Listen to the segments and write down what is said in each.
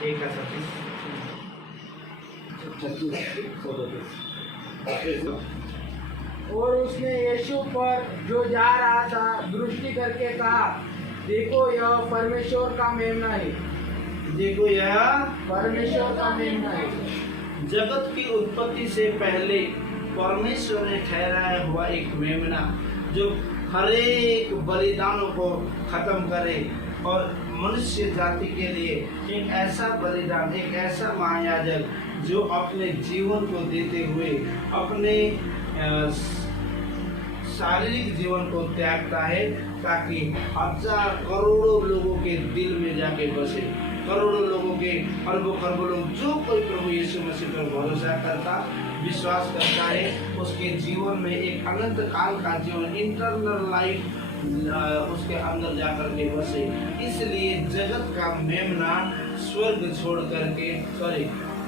एक का 36 और उसने यीशु पर जो जा रहा था दृष्टि करके कहा, देखो यह परमेश्वर का मेमना है। देखो यह परमेश्वर का मेमना है। जगत की उत्पत्ति से पहले परमेश्वर ने ठहराया हुआ एक मेमना, जो हर एक बलिदानों को खत्म करे और मनुष्य जाति के लिए एक ऐसा बलिदान, एक ऐसा महायाजक जो अपने जीवन को देते हुए अपने शारीरिक जीवन को त्यागता है, ताकि हजार करोड़ों लोगों के दिल में जाके बसे। करोड़ों लोगों के, अरबों खरबों लोग, जो कोई प्रभु यीशु मसीह पर भरोसा करता, विश्वास करता है, उसके जीवन में एक अनंत काल का जीवन, इंटरनल लाइफ उसके अंदर जाकर के बसे। इसलिए जगत का मेमना स्वर्ग छोड़ करके,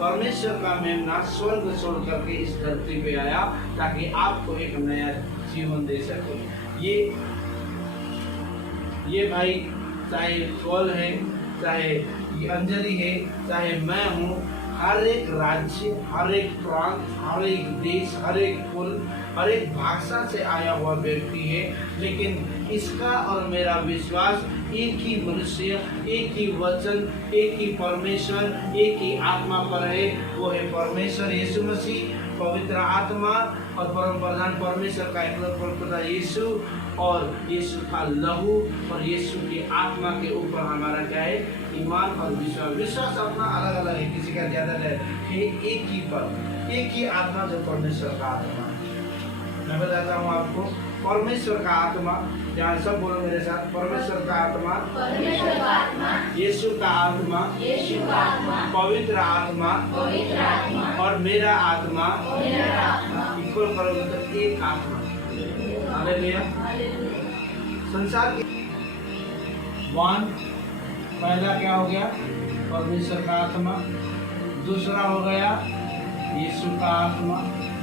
परमेश्वर का मेमना स्वर्ग छोड़ करके इस धरती पे आया, ताकि आपको एक नया जीवन दे सके। ये भाई, चाहे पॉल है, चाहे अंजलि है, चाहे मैं हूँ, हर एक राज्य, हर एक प्रांत, हर एक देश, हर एक कुल, हर एक भाषा से आया हुआ व्यक्ति है, लेकिन इसका और मेरा विश्वास एक ही मनुष्य, एक ही वचन, एक ही परमेश्वर, एक ही आत्मा पर है। वो है परमेश्वर यीशु मसीह, पवित्र आत्मा और परम प्रधान परमेश्वर का एकलौता यीशु, और यीशु का लहू और यीशु की आत्मा के ऊपर हमारा क्या है? ईमान और विश्वास। विश्वास अपना अलग अलग है, किसी का ज्यादा है, एक ही पर, एक ही आत्मा जो परमेश्वर का आत्मा। मैं बताता हूँ आपको, परमेश्वर का आत्मा, यहाँ सब बोलो मेरे साथ, परमेश्वर का आत्मा, परमेश्वर का आत्मा, यीशु का आत्मा, यीशु का आत्मा, पवित्र आत्मा, पवित्र आत्मा, और मेरा आत्मा, मेरा आत्मा, इक्वल करोगे तो एक आत्मा। हालेलुया। संसार के पहला क्या हो गया? परमेश्वर का आत्मा। दूसरा हो गया यीशु का आत्मा।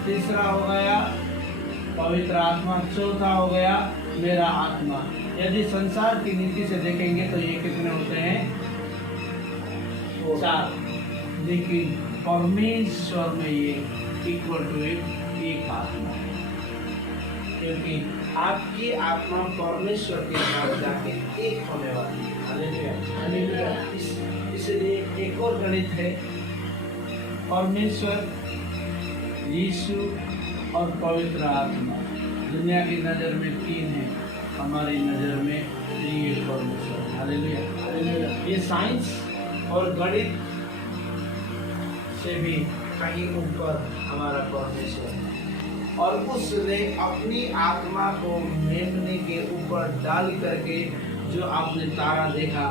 तीसरा हो गया पवित्र आत्मा। चौथा हो गया मेरा आत्मा। यदि संसार की नीति से देखेंगे तो ये कितने होते हैं? 4। लेकिन परमेश्वर में ये इक्वल टू एक आत्मा, क्योंकि आपकी आत्मा परमेश्वर के साथ जाके एक होने वाली है। हालेलुया। इसलिए एक और गणित है, परमेश्वर, यीशु और पवित्र आत्मा। दुनिया की नज़र में 3 है, हमारी नज़र में 3 परमेश्वर। हालेलुया। ये साइंस और गणित से भी कहीं ऊपर हमारा परमेश्वर है, और उसने अपनी आत्मा को मेमने के ऊपर डाल करके, जो आपने तारा देखा,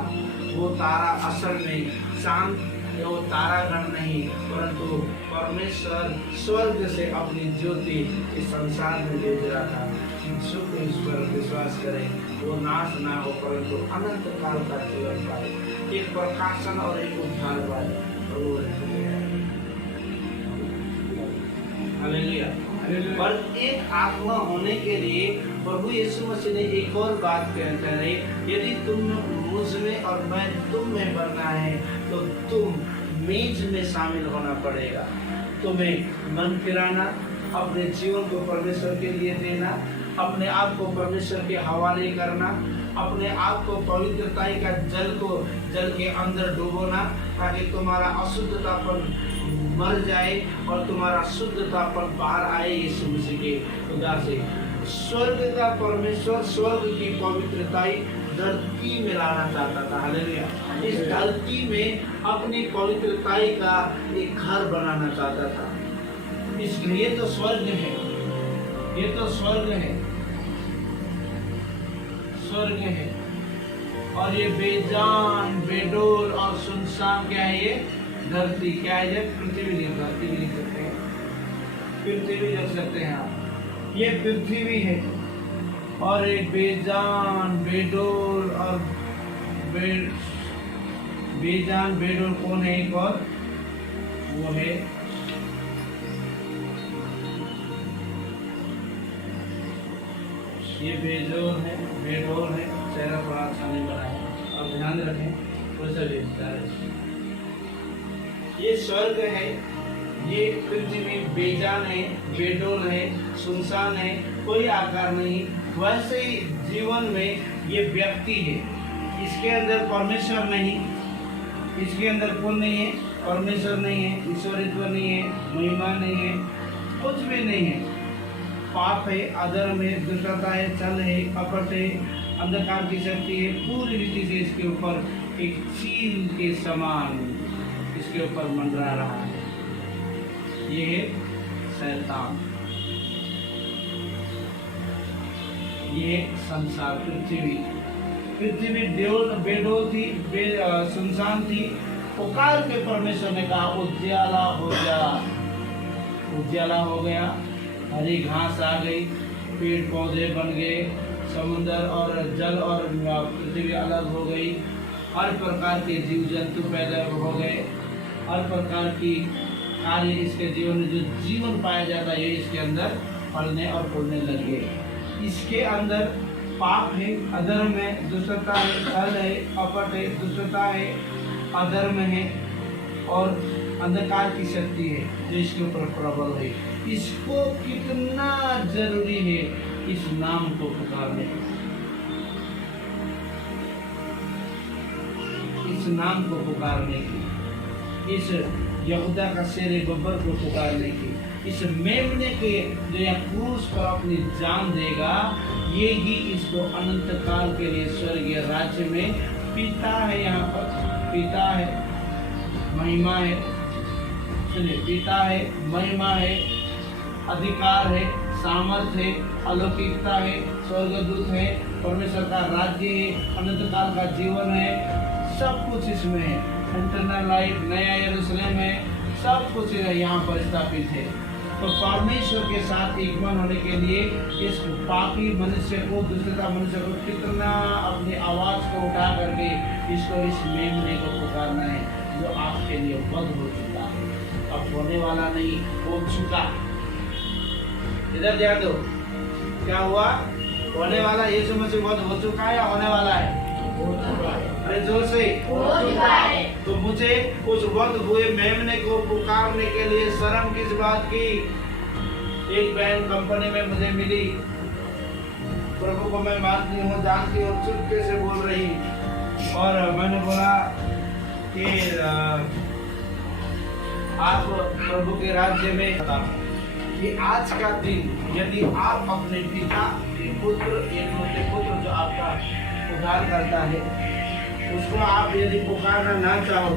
वो तारा असल में शांत, वो तारागण नहीं, परंतु परमेश्वर स्वर्ग से अपनी ज्योति इस संसार में भेज रहा था कि जो कोई इस पर विश्वास करे वो नाश ना हो, परंतु अनंत काल का जीवन पाए, एक प्रकाशन और एक उद्धार पाए। हालेलुया। और एक आत्मा होने के लिए प्रभु यीशु मसीह ने एक और बात कहता है, यदि तुम मुझ में और मैं तुम में बनना है तो तुम मेज में शामिल होना पड़ेगा। तुम्हें मन फिराना, अपने जीवन को परमेश्वर के लिए देना, अपने आप को परमेश्वर के हवाले करना, अपने आप को पवित्रता का जल के अंदर डुबोना, ताकि तुम्हारा अशुद्धतापन मर जाए और तुम्हारा शुद्धतापन बाहर आए यीशु मसीह के उदार से। स्वर्ग का परमेश्वर स्वर्ग की पवित्रता धरती में लाना चाहता था। हालेलुया। इस धरती में अपनी पवित्रता का एक घर बनाना चाहता था। इसलिए तो स्वर्ग है, ये तो स्वर्ग है, स्वर्ग है। और ये बेजान, बेडोल और सुनसान क्या है? ये धरती। क्या है ये? पृथ्वी नहीं, धरती भी लिख सकते हैं, पृथ्वी भी लिख सकते हैं आप। ये पृथ्वी है, और एक बेजान, बेडोल और बेजान, बेडोल कौन है? एक और वो है ये बेजोर है, बेडोल है। चेहरा थोड़ा अच्छा नहीं बना है, और ध्यान रखें, वैसे ये स्वर्ग है, ये पृथ्वी बेजान है, बेडोल है, सुनसान है, कोई आकार नहीं। वैसे ही जीवन में ये व्यक्ति है, इसके अंदर परमेश्वर नहीं, इसके अंदर कौन नहीं है? परमेश्वर नहीं है, ईश्वरित्व नहीं है, महिमा नहीं है, कुछ भी नहीं है। पाप है, अधर्म है, दुष्टता है, छल है, कपट है, अंधकार की शक्ति है, पूरी रीति से इसके ऊपर एक चील के समान इसके ऊपर मंडरा रहा है। ये है शैतान, ये संसार, पृथ्वी बेडोल थी, सुनसान थी। पुकार के परमेश्वर ने कहा उजियाला हो जा, उजियाला हो गया, हरी घास आ गई, पेड़ पौधे बन गए, समुद्र और जल और पृथ्वी अलग हो गई, हर प्रकार के जीव जंतु पैदा हो गए, हर प्रकार की कार्य इसके जीवन में जो जीवन पाया जाता है ये इसके अंदर फलने और फूलने लगे। इसके अंदर पाप है, अधर्म है, दुष्टता है, छल है, कपट है, दुष्टता है, अधर्म है और अंधकार की शक्ति है जो इसके ऊपर प्रबल है। इसको कितना जरूरी है इस नाम को पुकारने, इस नाम को पुकारने की, इस यहूदा का शेर बब्बर को पुकारने की, इस मेमने के जो या क्रूस पर अपनी जान देगा, ये ही इसको अनंत काल के लिए स्वर्गीय राज्य में पिता है। यहाँ पर पिता है, महिमा है, सुनिए, पिता है, महिमा है, अधिकार है, सामर्थ्य है, अलौकिकता है, स्वर्गदूत है, परमेश्वर का राज्य है, अनंत काल का जीवन है, सब कुछ इसमें है। इंटरनल लाइफ, नया यरूशलेम है, सब कुछ यहाँ पर स्थापित है। तो परमेश्वर के साथ एक मन होने के लिए इस पापी मनुष्य को, दुष्टता मनुष्य को कितना अपनी आवाज को उठा करके इसको, इस मेमने को पुकारना है जो आपके लिए वध हो चुका है, अब होने वाला नहीं, हो चुका। इधर ध्यान दो, क्या हुआ? होने वाला, यीशु मसीह वध हो चुका है या होने वाला है? अरे जोर से। तो मुझे उस वध हुए मेमने को पुकारने के लिए शर्म किस बात की? एक बहन कंपनी में मुझे मिली, प्रभु को मैं मानती हूँ, जानती हूँ, चुपके से बोल रही, और मैंने बोला कि आप प्रभु के राज्य में कि आज का दिन यदि आप अपने पिता के पुत्र, एक पुत्र जो आपका उद्धार करता है, उसको आप यदि पुकारना ना चाहो,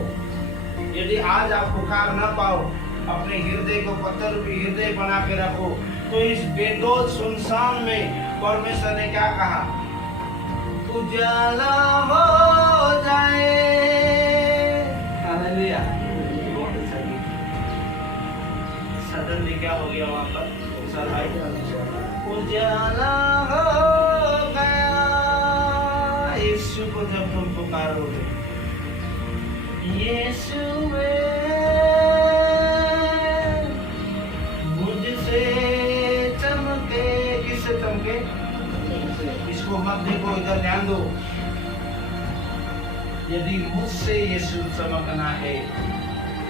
यदि आज आप पुकार ना पाओ, अपने हृदय को पत्थर रूपी हृदय बना के रखो, तो इस बेडोल सुनसान में परमेश्वर ने क्या कहा? उजाला हो जाए। हालेलुया। बहुत अच्छा गीत। सडनली क्या हो गया वहां पर? उजाला हो गया। यीशु को जब तुम पुकारोगे, यीशु मुझसे चमके, किससे चमके? इसको मत देखो, इधर ध्यान दो। यदि मुझसे यीशु चमकना है,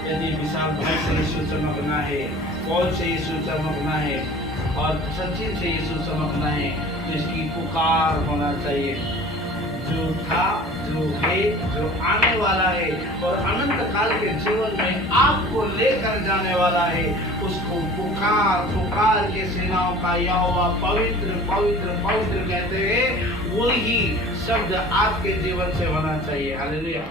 यदि विशाल भाई से यीशु चमकना है, पौल से यीशु चमकना है और सचिन से यीशु चमकना है, तो इसकी पुकार होना चाहिए। जो था, जो है, जो आने वाला है और अनंत काल के जीवन में आपको लेकर जाने वाला है, उसको पुकार पुकार के सेनाओं का यहोवा पवित्र पवित्र पवित्र कहते हैं। वही शब्द आपके जीवन से होना चाहिए। हालेलुया।